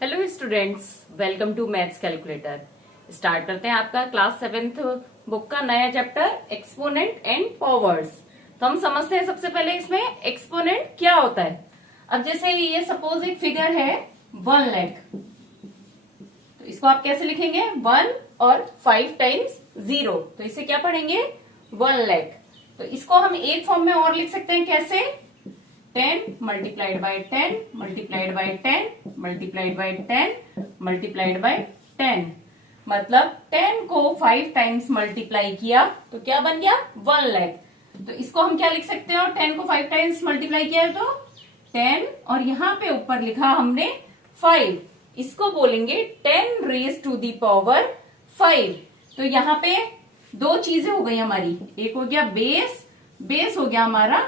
Hello students, welcome to maths calculator. Start करते हैं आपका क्लास 7th बुक का नया चैप्टर एक्सपोनेंट एंड पावर्स। तो हम समझते हैं सबसे पहले इसमें एक्सपोनेंट क्या होता है। अब जैसे ये सपोज एक फिगर है 1 लाख, तो इसको आप कैसे लिखेंगे 1 और 5 टाइम्स 0, तो इसे क्या पढ़ेंगे 1 लाख। तो इसको हम एक फॉर्म में और लिख सकते हैं, कैसे 10 multiplied by 10 multiplied by 10 multiplied by 10 multiplied by 10, मतलब 10 को 5 टाइम्स मल्टीप्लाई किया तो क्या बन गया 1 लाख। तो इसको हम क्या लिख सकते हैं, और 10 को 5 टाइम्स मल्टीप्लाई किया है तो 10, और यहाँ पे ऊपर लिखा हमने 5, इसको बोलेंगे 10 रेज टू दी पावर 5। तो यहाँ पे दो चीजें हो गई हमारी, एक हो गया बेस हो गया हमारा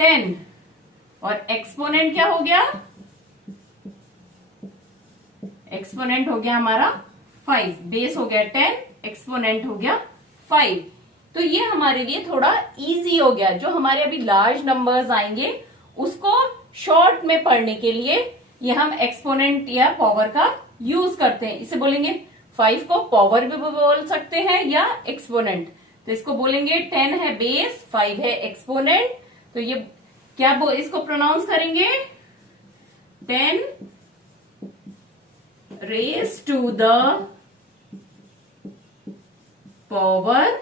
10, और एक्सपोनेंट क्या हो गया, एक्सपोनेंट हो गया हमारा 5। बेस हो गया 10, एक्सपोनेंट हो गया 5। तो ये हमारे लिए थोड़ा इजी हो गया। जो हमारे अभी लार्ज नंबर्स आएंगे उसको शॉर्ट में पढ़ने के लिए ये हम एक्सपोनेंट या पावर का यूज करते हैं। इसे बोलेंगे 5 को पावर भी बोल सकते हैं या एक्सपोनेंट। तो इसको बोलेंगे 10 है बेस, 5 है एक्सपोनेंट। तो ये क्या इसको प्रोनाउंस करेंगे 10 रेज टू द पावर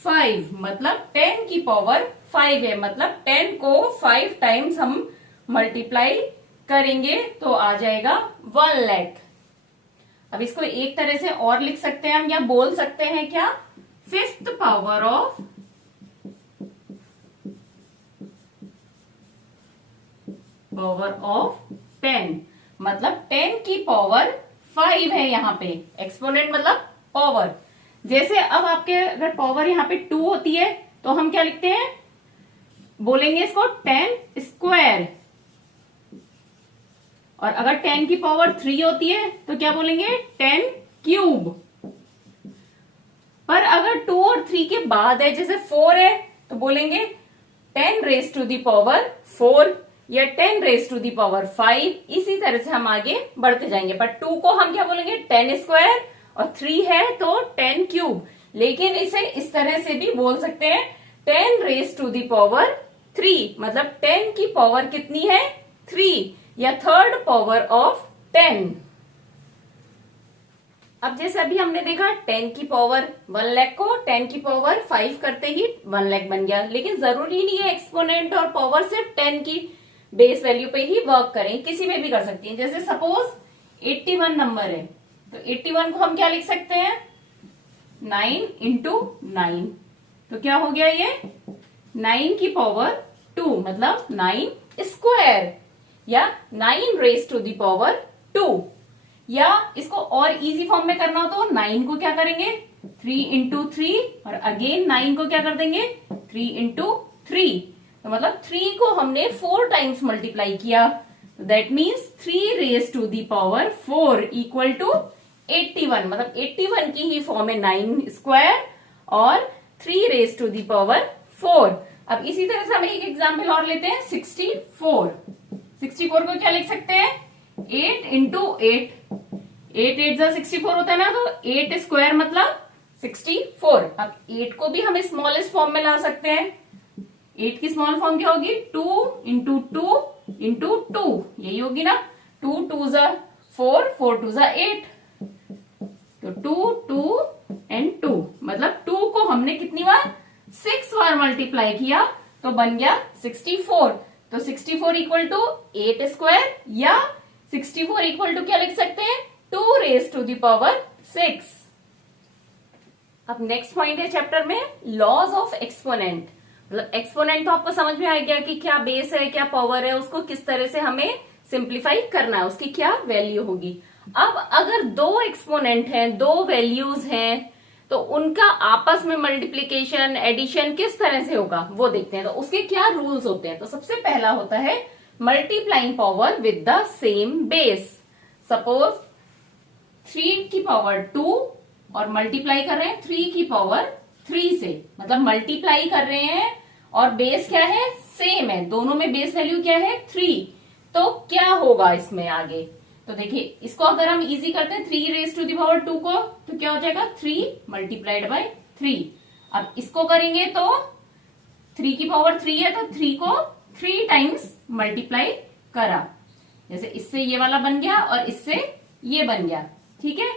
5, मतलब 10 की पावर 5 है, मतलब 10 को 5 टाइम्स हम मल्टीप्लाई करेंगे तो आ जाएगा 1 लाख। अब इसको एक तरह से और लिख सकते हैं हम, या बोल सकते हैं क्या 5th पावर ऑफ 10, मतलब 10 की पावर 5 है यहाँ पे। एक्सपोनेंट मतलब पावर। जैसे अब आपके अगर पावर यहाँ पे 2 होती है तो हम क्या लिखते हैं, बोलेंगे इसको 10 स्क्वायर, और अगर 10 की पावर 3 होती है तो क्या बोलेंगे 10 क्यूब। पर अगर 2 और 3 के बाद है, जैसे 4 है, तो बोलेंगे 10 रेज टू दी पावर 4 या 10 रेज टू दी पावर 5। इसी तरह से हम आगे बढ़ते जाएंगे। पर 2 को हम क्या बोलेंगे 10 स्क्वायर, और 3 है तो 10 क्यूब। लेकिन इसे इस तरह से भी बोल सकते हैं 10 रेज टू दी पावर 3, मतलब 10 की पावर कितनी है 3, या 3rd पावर ऑफ 10। अब जैसे अभी हमने देखा 10 की पावर 1 लाख को 10 की पावर 5 करते ही 1 लाख बन गया। लेकिन जरूरी नहीं है एक्सपोनेंट और पावर सिर्फ 10 की बेस वैल्यू पे ही वर्क करें, किसी में भी कर सकती हैं। जैसे सपोज 81 नंबर है, तो 81 को हम क्या लिख सकते हैं 9 इंटू 9, तो क्या हो गया ये 9 की पावर 2, मतलब 9 स्क्वायर, या 9 रेज टू दी पावर 2। या इसको और इजी फॉर्म में करना हो तो 9 को क्या करेंगे 3 इंटू 3, और अगेन 9 को क्या कर देंगे 3 इंटू 3। तो मतलब 3 को हमने 4 टाइम्स मल्टीप्लाई किया, that means 3 raise to the power 4 equal to 81, मतलब 81 की ही फॉर्म है 9 स्क्वायर और 3 रेज टू दी पावर 4। अब इसी तरह से हम एक एग्जाम्पल और लेते हैं 64। 64 को क्या लिख सकते हैं 8 इंटू 8, 8 8 जा 64 होता है ना, तो 8 स्क्वायर मतलब 64। अब 8 को भी हम स्मॉलेस्ट फॉर्म में ला सकते हैं। 8 की स्मॉल फॉर्म क्या होगी 2 इंटू 2 इंटू 2, यही होगी ना। 2 2 जा 4, 4 2 जा 8, तो 2 2 एंड 2, मतलब 2 को हमने कितनी बार 6 बार मल्टीप्लाई किया तो बन गया 64। तो 64 इक्वल टू 8 स्क्वायर, या 64 इक्वल टू क्या लिख सकते हैं 2 रेज टू दी पावर 6। अब नेक्स्ट पॉइंट है चैप्टर में लॉज ऑफ एक्सपोनेंट। मतलब एक्सपोनेंट तो आपको समझ में आ गया कि क्या बेस है क्या पावर है, उसको किस तरह से हमें सिंप्लीफाई करना है, उसकी क्या वैल्यू होगी। अब अगर दो एक्सपोनेंट हैं, दो वैल्यूज हैं, तो उनका आपस में मल्टीप्लीकेशन एडिशन किस तरह से होगा वो देखते हैं। तो उसके क्या रूल्स होते हैं। तो सबसे पहला होता है multiplying power with the same base. Suppose 3 की पावर 2 और मल्टीप्लाई कर रहे हैं 3 की पावर 3 से, मतलब मल्टीप्लाई कर रहे हैं और बेस क्या है सेम है, दोनों में बेस वैल्यू क्या है 3। तो क्या होगा इसमें आगे तो देखिए इसको अगर हम इजी करते हैं 3 रेज टू दी पावर 2 को, तो क्या हो जाएगा 3 मल्टीप्लाइड बाय 3। अब इसको करेंगे तो 3 की पावर 3 है तो 3 को 3 टाइम्स मल्टीप्लाई करा, जैसे इससे ये वाला बन गया और इससे ये बन गया। ठीक है,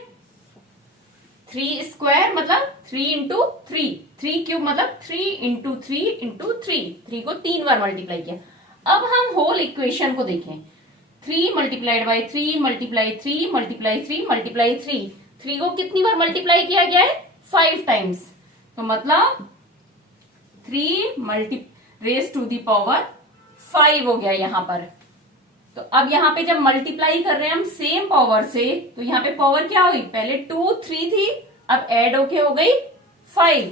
3 स्क्वायर मतलब 3 इंटू 3, 3 क्यूब मतलब 3 इंटू 3 इंटू 3 को 3 बार मल्टीप्लाई किया। अब हम होल इक्वेशन को देखें, 3 multiplied by 3 multiply 3 multiply 3 multiply 3 को कितनी बार मल्टीप्लाई किया गया है 5 टाइम्स, तो मतलब 3 multi raise to the power 5 हो गया यहाँ पर। तो अब यहाँ पे जब मल्टीप्लाई कर रहे हैं हम सेम पावर से, तो यहाँ पे पावर क्या हुई, पहले 2 3 थी, अब ऐड होके हो गई 5।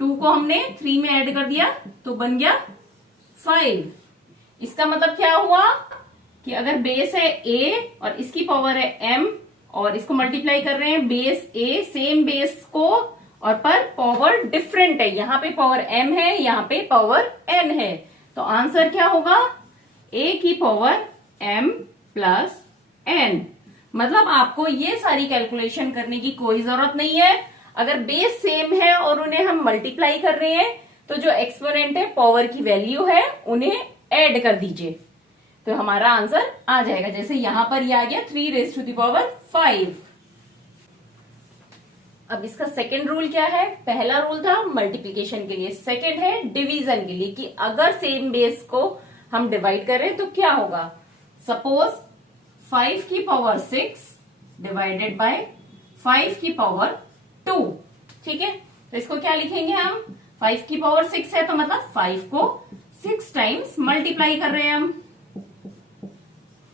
2 को हमने 3 में ऐड कर दिया तो बन गया 5। इसका मतलब क्या हुआ कि अगर बेस है a और इसकी पावर है m और इसको मल्टीप्लाई कर रहे हैं बेस a सेम बेस को, और पर पावर डिफरेंट है, यहाँ पे पावर m है, यहाँ पे पावर n है, तो आंसर क्या होगा a की पावर m प्लस n। मतलब आपको ये सारी कैलकुलेशन करने की कोई जरूरत नहीं है। अगर बेस सेम है और उन्हें हम मल्टीप्लाई कर रहे हैं तो जो एक्सपोनेंट है पावर की वैल्यू है उन्हें ऐड कर दीजिए, तो हमारा आंसर आ जाएगा। जैसे यहां पर ये आ गया 3 रेज टू दी पावर 5। अब इसका सेकेंड रूल क्या है, पहला रूल था मल्टीप्लीकेशन के लिए, सेकेंड है डिवीजन के लिए, कि अगर सेम बेस को हम डिवाइड करें तो क्या होगा। सपोज 5 की पावर 6 डिवाइडेड बाय 5 की पावर 2। ठीक है, तो इसको क्या लिखेंगे हम, 5 की पावर 6 है तो मतलब 5 को 6 टाइम्स मल्टीप्लाई कर रहे हैं हम।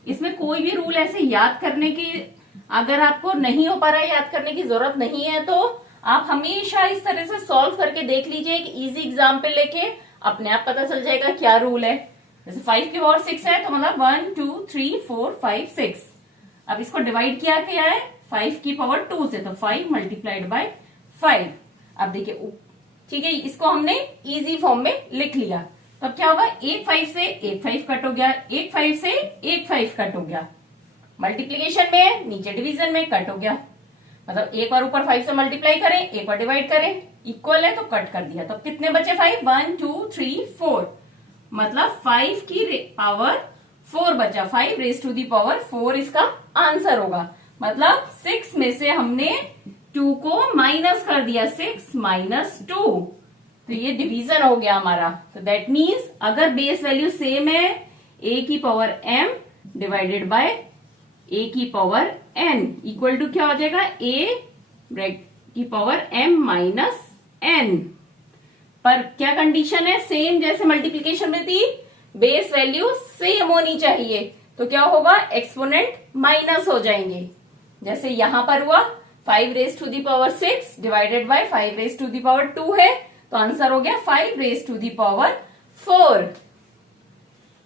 इसमें कोई भी रूल ऐसे याद करने की, अगर आपको नहीं हो पा रहा है याद करने की जरूरत नहीं है, तो आप हमेशा इस तरह से सॉल्व करके देख लीजिए, एक इजी एग्जाम्पल लेके अपने आप पता चल जाएगा क्या रूल है। जैसे 5 की पावर 6 है तो मतलब 1 2 3 4 5 6। अब इसको डिवाइड किया क्या है 5 की पावर 2 से, तो 5 मल्टीप्लाइड बाय 5। अब देखिए ठीक है, इसको हमने इजी फॉर्म में लिख लिया, तो अब क्या होगा, एक 5 से एक 5 कट हो गया, एक 5 से एक 5 कट हो गया। मल्टीप्लीकेशन में नीचे डिवीजन में कट हो गया, मतलब एक बार ऊपर 5 से मल्टीप्लाई करें, एक बार डिवाइड करें, इक्वल है तो कट कर दिया। तो कितने बचे 5, 1 2 3 4, मतलब 5 की पावर 4 बचा, 5 रेज टू दी पावर 4 इसका आंसर होगा। मतलब 6 में से हमने 2 को माइनस कर दिया, 6 माइनस 2, तो ये डिवीजन हो गया हमारा। तो दैट मीन्स अगर बेस वैल्यू सेम है, a की power m divided by a की पावर n इक्वल टू क्या हो जाएगा, a की पावर m माइनस n। पर क्या कंडीशन है, सेम जैसे मल्टीप्लीकेशन में थी, बेस वैल्यू सेम होनी चाहिए, तो क्या होगा, एक्सपोनेंट माइनस हो जाएंगे। जैसे यहां पर हुआ 5 raise to the power 6 divided by 5 raise to the power 2 है, तो आंसर हो गया 5 रेज टू दी पावर 4।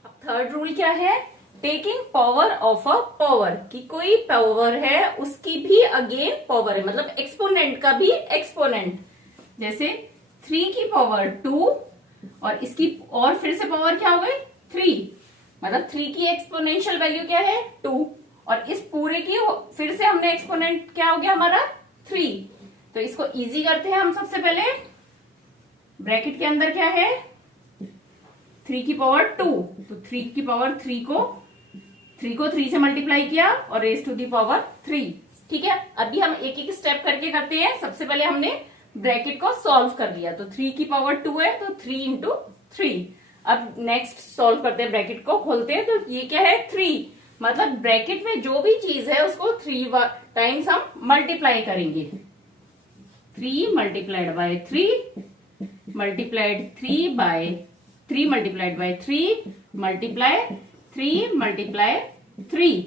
अब थर्ड रूल क्या है, taking power of a power, कि कोई पावर है उसकी भी अगेन पावर है, मतलब एक्सपोनेंट का भी एक्सपोनेंट। जैसे 3 की पावर 2 और इसकी और फिर से पावर क्या हो गई 3, मतलब 3 की एक्सपोनेंशियल वैल्यू क्या है 2, और इस पूरे की फिर से हमने एक्सपोनेंट क्या हो गया हमारा 3। तो इसको इजी करते हैं हम। सबसे पहले ब्रैकेट के अंदर क्या है 3 की पावर 2, तो 3 की पावर 3 को 3 से मल्टीप्लाई किया और रेज टू दी पावर 3। ठीक है, अभी हम एक एक स्टेप करके करते हैं। सबसे पहले हमने ब्रैकेट को सॉल्व कर लिया, तो 3 की पावर 2 है तो 3 इंटू 3। अब नेक्स्ट सॉल्व करते हैं, ब्रैकेट को खोलते हैं, तो ये क्या है 3, मतलब ब्रैकेट में जो भी चीज है उसको 3 टाइम्स हम मल्टीप्लाई करेंगे। 3 multiplied by 3 multiplied 3 by 3 multiplied by 3 multiply 3 multiply 3।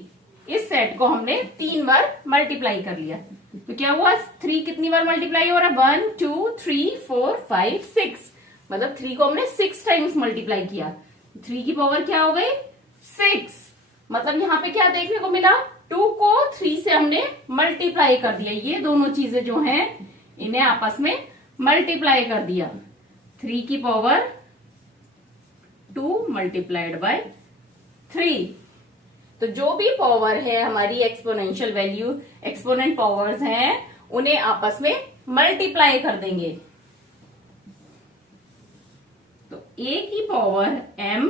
इस सेट को हमने 3 बार मल्टीप्लाई कर लिया, तो क्या हुआ 3 कितनी बार मल्टीप्लाई हो रहा है 1 2 3 4 5 6, मतलब 3 को हमने 6 टाइम्स मल्टीप्लाई किया। 3 की पावर क्या हो गई 6, मतलब यहाँ पे क्या देखने को मिला 2 को 3 से हमने मल्टीप्लाई कर दिया। ये दोनों चीजें जो हैं इन्हें आपस में मल्टीप्लाई कर दिया। 3 की पावर 2 मल्टीप्लाइड बाय 3, तो जो भी पावर है हमारी एक्सपोनेंशियल वैल्यू, एक्सपोनेंट पावर्स हैं, उन्हें आपस में मल्टीप्लाई कर देंगे। तो a की पावर m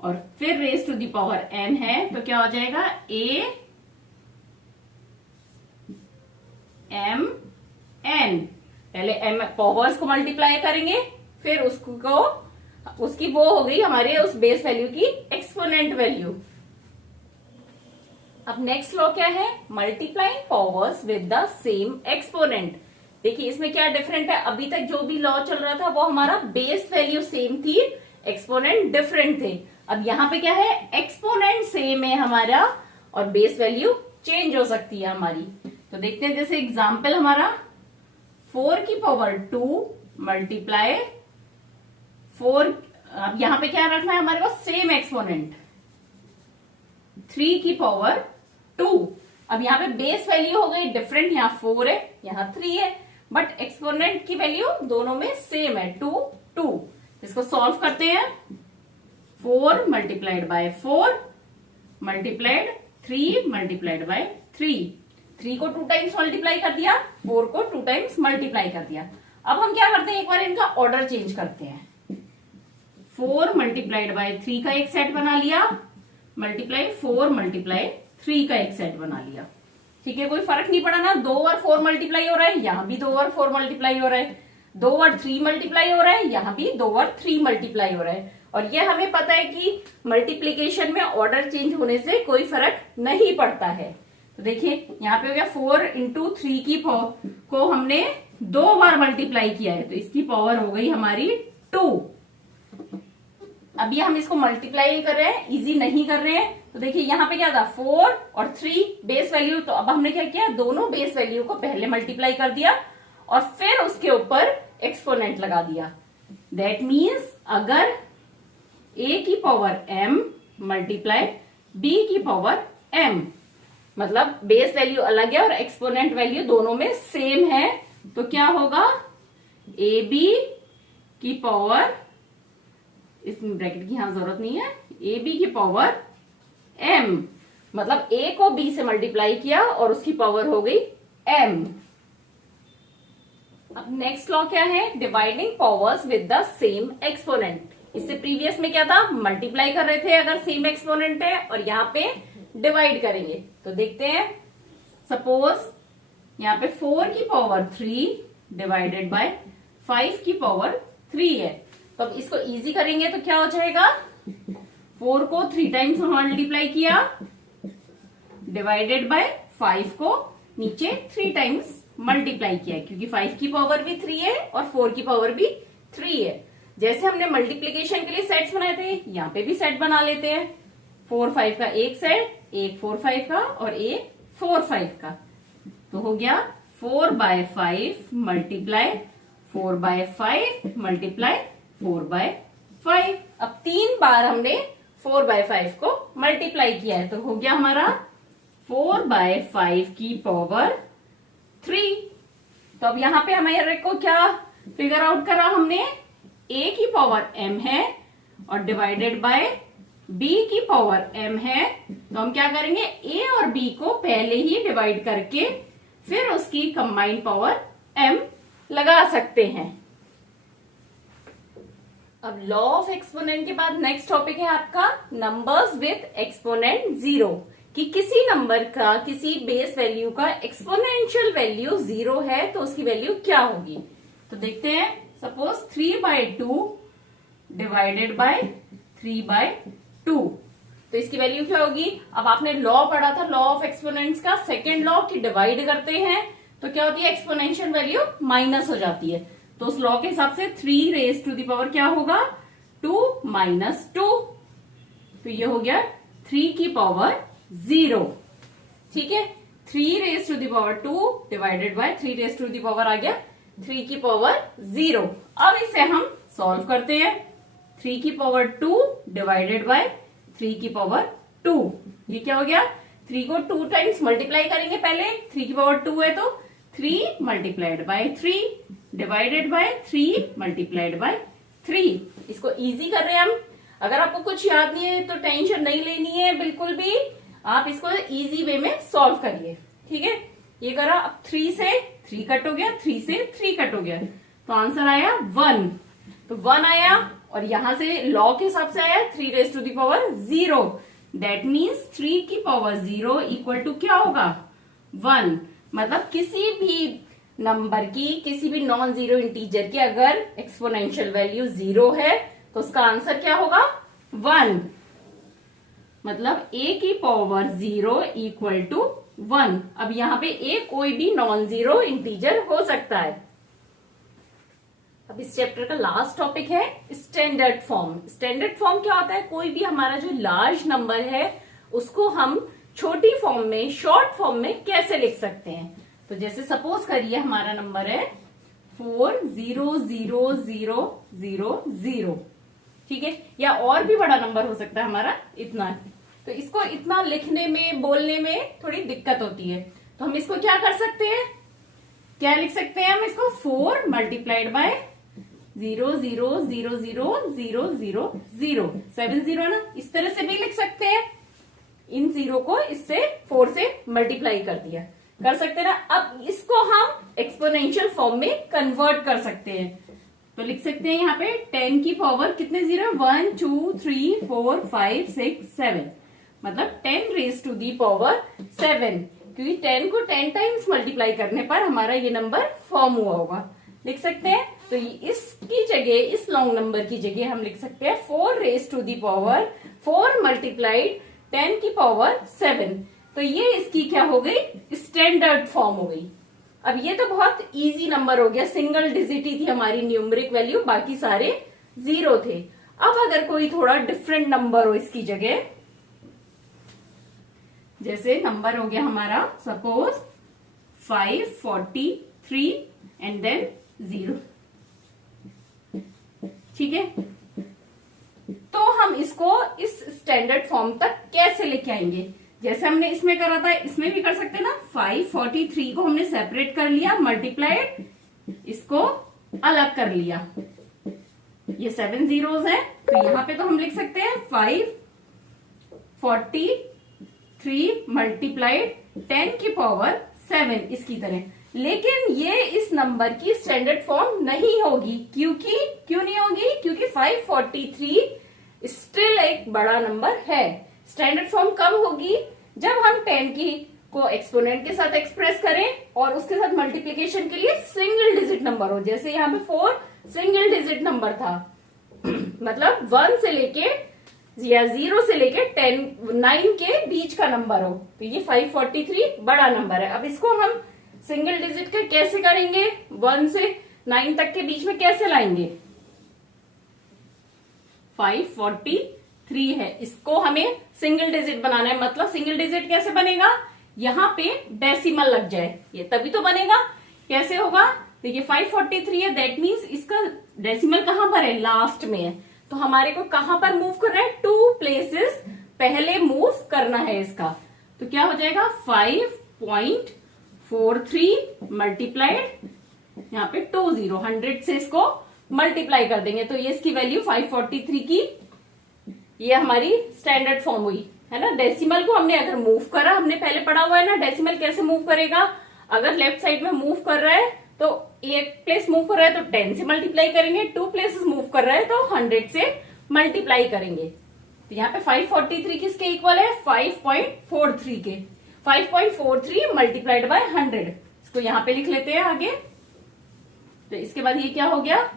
और फिर raise to the power n है, तो क्या हो जाएगा a m n। पहले m पावर्स को मल्टीप्लाई करेंगे, फिर उसकी वो हो गई हमारे उस बेस वैल्यू की एक्सपोनेंट वैल्यू। अब नेक्स्ट लॉ क्या है, multiplying powers with the same exponent. देखिए इसमें क्या डिफरेंट है, अभी तक जो भी लॉ चल रहा था वो हमारा बेस वैल्यू सेम थी, एक्सपोनेंट डिफरेंट थे। अब यहाँ पे क्या है, एक्सपोनेंट सेम है हमारा और बेस वैल्यू चेंज हो सकती है हमारी। तो देखते हैं, जैसे एग्जाम्पल हमारा 4 की पावर 2 मल्टीप्लाई 4, अब यहाँ पे क्या रखना है हमारे पास, सेम एक्सपोनेंट 3 की पावर 2। अब यहाँ पे बेस वैल्यू हो गई डिफरेंट, यहाँ 4 है यहाँ 3 है, बट एक्सपोनेंट की वैल्यू दोनों में सेम है 2 2। इसको सॉल्व करते हैं, 4 multiplied by 4 multiplied 3 multiplied by 3 को 2 टाइम्स मल्टीप्लाई कर दिया, 4 को 2 टाइम्स मल्टीप्लाई कर दिया। अब हम क्या करते हैं, एक बार इनका ऑर्डर चेंज करते हैं। 4 मल्टीप्लाइड बाय 3 का एक सेट बना लिया, मल्टीप्लाई 4 मल्टीप्लाई 3 का एक सेट बना लिया। ठीक है, कोई फर्क नहीं पड़ा ना, 2 और 4 मल्टीप्लाई हो रहा है, यहाँ भी 2 और 4 मल्टीप्लाई हो रहा है, 2 और 3 मल्टीप्लाई हो रहा है, यहाँ भी 2 और 3 मल्टीप्लाई हो रहा है। और ये हमें पता है कि मल्टीप्लीकेशन में ऑर्डर चेंज होने से कोई फर्क नहीं पड़ता है। तो देखिए यहाँ पे हो गया 4 इंटू 3 की को हमने 2 बार मल्टीप्लाई किया है, तो इसकी पावर हो गई हमारी 2। अभी हम इसको मल्टीप्लाई कर रहे हैं, इजी नहीं कर रहे हैं। तो देखिए यहाँ पे क्या था, 4 और 3 बेस वैल्यू, तो अब हमने क्या किया, दोनों बेस वैल्यू को पहले मल्टीप्लाई कर दिया और फिर उसके ऊपर एक्सपोनेंट लगा दिया। दैट मीन्स अगर a की पावर m मल्टीप्लाई b की पावर m, मतलब बेस वैल्यू अलग है और एक्सपोनेंट वैल्यू दोनों में सेम है, तो क्या होगा, ab की पावर, इसमें ब्रैकेट की यहां जरूरत नहीं है, ab की पावर m, मतलब a को b से मल्टीप्लाई किया और उसकी पावर हो गई m। अब नेक्स्ट लॉ क्या है, dividing powers with the same exponent. इससे प्रीवियस में क्या था, मल्टीप्लाई कर रहे थे अगर सेम एक्सपोनेंट है, और यहाँ पे डिवाइड करेंगे। तो देखते हैं, सपोज यहाँ पे 4 की पावर 3 डिवाइडेड बाय 5 की पावर 3 है, तो अब इसको इजी करेंगे तो क्या हो जाएगा, 4 को 3 टाइम्स मल्टीप्लाई किया डिवाइडेड बाय 5 को नीचे 3 टाइम्स मल्टीप्लाई किया, क्योंकि 5 की पावर भी 3 है और 4 की पावर भी 3 है। जैसे हमने मल्टीप्लीकेशन के लिए सेट्स बनाए थे, यहाँ पे भी सेट बना लेते हैं, 4 5 का एक सेट, एक 4 5 का और एक 4 5 का। तो हो गया 4 by 5 multiply 4 by 5 multiply 4 by 5। अब 3 बार हमने 4 बाय 5 को मल्टीप्लाई किया है, तो हो गया हमारा 4 बाय 5 की पावर 3। तो अब यहाँ पे हमारे को क्या फिगर आउट करा हमने, a की पावर m है और डिवाइडेड बाय b की पावर m है, तो हम क्या करेंगे, a और b को पहले ही डिवाइड करके फिर उसकी कंबाइंड पावर m लगा सकते हैं। अब लॉ ऑफ एक्सपोनेंट के बाद नेक्स्ट टॉपिक है आपका नंबर्स विथ एक्सपोनेंट 0, कि किसी नंबर का, किसी बेस वैल्यू का एक्सपोनेंशियल वैल्यू 0 है तो उसकी वैल्यू क्या होगी। तो देखते हैं, suppose 3 by 2 divided by 3 by 2, तो इसकी वैल्यू क्या होगी। अब आपने लॉ पढ़ा था, लॉ ऑफ एक्सपोनेंट्स का, सेकेंड लॉ, की डिवाइड करते हैं तो क्या होती है, एक्सपोनेंशियल वैल्यू माइनस हो जाती है। तो उस लॉ के हिसाब से 3 रेज टू द पावर क्या होगा, 2 माइनस 2, तो ये हो गया 3 की पावर 0। ठीक है, 3 raise to the power 2 divided by 3 raise to the power आ गया 3 की पावर 0। अब इसे हम सॉल्व करते हैं, 3 की पावर 2 डिवाइडेड बाय 3 की पावर 2, ये क्या हो गया, 3 को 2 टाइम्स मल्टीप्लाई करेंगे पहले, 3 की पावर 2 है तो 3 multiplied by 3 divided by 3 multiplied by 3। इसको इजी कर रहे हैं हम। अगर आपको कुछ याद नहीं है तो टेंशन नहीं लेनी है बिल्कुल भी, आप इसको इजी वे में सॉल्व करिए। ठीक है, ये करा, अब 3 से 3 कट हो गया, 3 से 3 कट हो गया, तो आंसर आया 1। तो 1 आया, और यहां से लॉ के हिसाब से आया 3 raise to the power 0। That means 3 की पावर 0 इक्वल टू क्या होगा 1। मतलब किसी भी नंबर की, किसी भी नॉन जीरो इंटीजर की अगर एक्सपोनेंशियल वैल्यू 0 है तो उसका आंसर क्या होगा 1। मतलब a की पावर 0 इक्वल टू 1। अब यहां पे a कोई भी नॉन जीरो इंटीजर हो सकता है। अब इस चैप्टर का लास्ट टॉपिक है स्टैंडर्ड फॉर्म। स्टैंडर्ड फॉर्म क्या होता है, कोई भी हमारा जो लार्ज नंबर है उसको हम छोटी फॉर्म में, शॉर्ट फॉर्म में कैसे लिख सकते हैं। तो जैसे सपोज करिए हमारा नंबर है 4000000, ठीक है, या और भी बड़ा नंबर हो सकता है हमारा इतना। तो इसको इतना लिखने में, बोलने में थोड़ी दिक्कत होती है, तो हम इसको क्या कर सकते हैं, क्या लिख सकते हैं हम इसको 4 मल्टीप्लाइड बाय 0000000, 7 जीरो ना, इस तरह से भी लिख सकते हैं। इन जीरो को इससे 4 से मल्टीप्लाई कर दिया, कर सकते हैं ना। अब इसको हम एक्सपोनेंशियल फॉर्म में कन्वर्ट कर सकते हैं, तो लिख सकते हैं यहाँ पे 10 की पावर कितने जीरो, 1 2 3 4 5 6 7, मतलब 10 रेज टू दी पावर 7, क्योंकि 10 को 10 टाइम्स मल्टीप्लाई करने पर हमारा ये नंबर फॉर्म हुआ होगा, लिख सकते हैं। तो इसकी जगह, इस लॉन्ग नंबर की जगह हम लिख सकते हैं 4 raise to the power 4 multiplied 10 की पावर 7। तो ये इसकी क्या हो गई, स्टैंडर्ड फॉर्म हो गई। अब ये तो बहुत इजी नंबर हो गया, सिंगल डिजिट ही थी हमारी न्यूमरिक वैल्यू, बाकी सारे 0 थे। अब अगर कोई थोड़ा डिफरेंट नंबर हो इसकी जगह, जैसे नंबर हो गया हमारा सपोज 543 एंड देन 0, ठीक है, तो हम इसको इस स्टैंडर्ड फॉर्म तक कैसे लेके आएंगे। जैसे हमने इसमें करा था, इसमें भी कर सकते हैं ना। 543 को हमने सेपरेट कर लिया, मल्टीप्लाइड, इसको अलग कर लिया, ये 7 जीरोस हैं, तो यहां पे तो हम लिख सकते हैं 543 मल्टीप्लाइड 10 की पावर 7 इसकी तरह। लेकिन ये इस नंबर की स्टैंडर्ड फॉर्म नहीं होगी, क्योंकि क्यों नहीं होगी, क्योंकि 543 स्टिल एक बड़ा नंबर है। स्टैंडर्ड फॉर्म कब होगी, जब हम 10 की को एक्सपोनेंट के साथ एक्सप्रेस करें और उसके साथ मल्टीप्लीकेशन के लिए सिंगल डिजिट नंबर हो। जैसे यहाँ पे 4 सिंगल डिजिट नंबर था, मतलब 1 से लेके या 0 से लेके 9 के बीच का नंबर हो, तो ये 543 बड़ा नंबर है। अब इसको हम सिंगल डिजिट के कैसे करेंगे, 1 से 9 तक के बीच में कैसे लाएंगे। 543 है, इसको हमें सिंगल डिजिट बनाना है। मतलब सिंगल डिजिट कैसे बनेगा, यहाँ पे डेसिमल लग जाए, ये तभी तो बनेगा। कैसे होगा, देखिए 543 है, दैट मीन्स इसका डेसिमल कहां पर है, लास्ट में है। तो हमारे को कहां पर मूव करना है, 2 प्लेसेस पहले मूव करना है इसका। तो क्या हो जाएगा 5.43 मल्टीप्लाइड, यहाँ पे 20, 100 से इसको मल्टीप्लाई कर देंगे, तो ये इसकी वैल्यू 543 की, ये हमारी स्टैंडर्ड फॉर्म हुई है ना। डेसिमल को हमने अगर मूव करा, हमने पहले पढ़ा हुआ है ना डेसिमल कैसे मूव करेगा। अगर लेफ्ट साइड में मूव कर रहा है तो एक प्लेस मूव कर रहा है तो 10 से मल्टीप्लाई करेंगे, 2 प्लेसेस मूव कर रहा है तो 100 से मल्टीप्लाई करेंगे। तो यहाँ पे 543 किसके इक्वल है, 5.43 के। 5.43 मल्टीप्लाइड बाय 100, इसको यहाँ पे लिख लेते हैं आगे। तो इसके बाद ये क्या हो गया,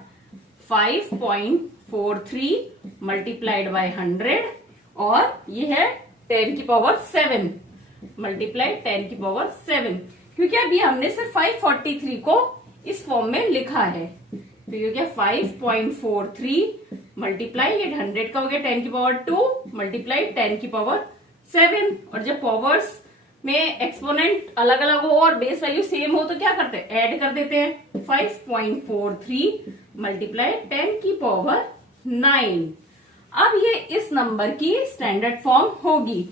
5.43 मल्टीप्लाइड बाय 100, और ये है 10 की पावर 7 मल्टीप्लाइड 10 की पावर 7, क्योंकि अभी हमने सिर्फ 543 को इस फॉर्म में लिखा है। तो ये क्या 5.43 मल्टीप्लाई, ये 100 का हो गया 10 की पावर 2 मल्टीप्लाई 10 की पावर 7। और जब पावर्स में एक्सपोनेंट अलग अलग हो और बेस वैल्यू सेम हो तो क्या करते हैं, ऐड कर देते हैं। 5.43 मल्टीप्लाई 10 की पावर 9। अब ये इस नंबर की स्टैंडर्ड फॉर्म होगी,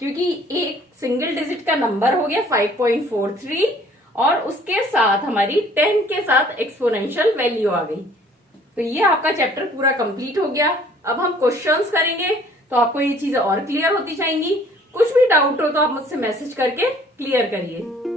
क्योंकि एक सिंगल डिजिट का नंबर हो गया 5.43 और उसके साथ हमारी 10 के साथ एक्सपोनेंशियल वैल्यू आ गई। तो ये आपका चैप्टर पूरा कंप्लीट हो गया। अब हम क्वेश्चंस करेंगे, तो आपको ये चीजें और क्लियर होती जाएंगी। कुछ भी डाउट हो तो आप मुझसे मैसेज करके क्लियर करिए।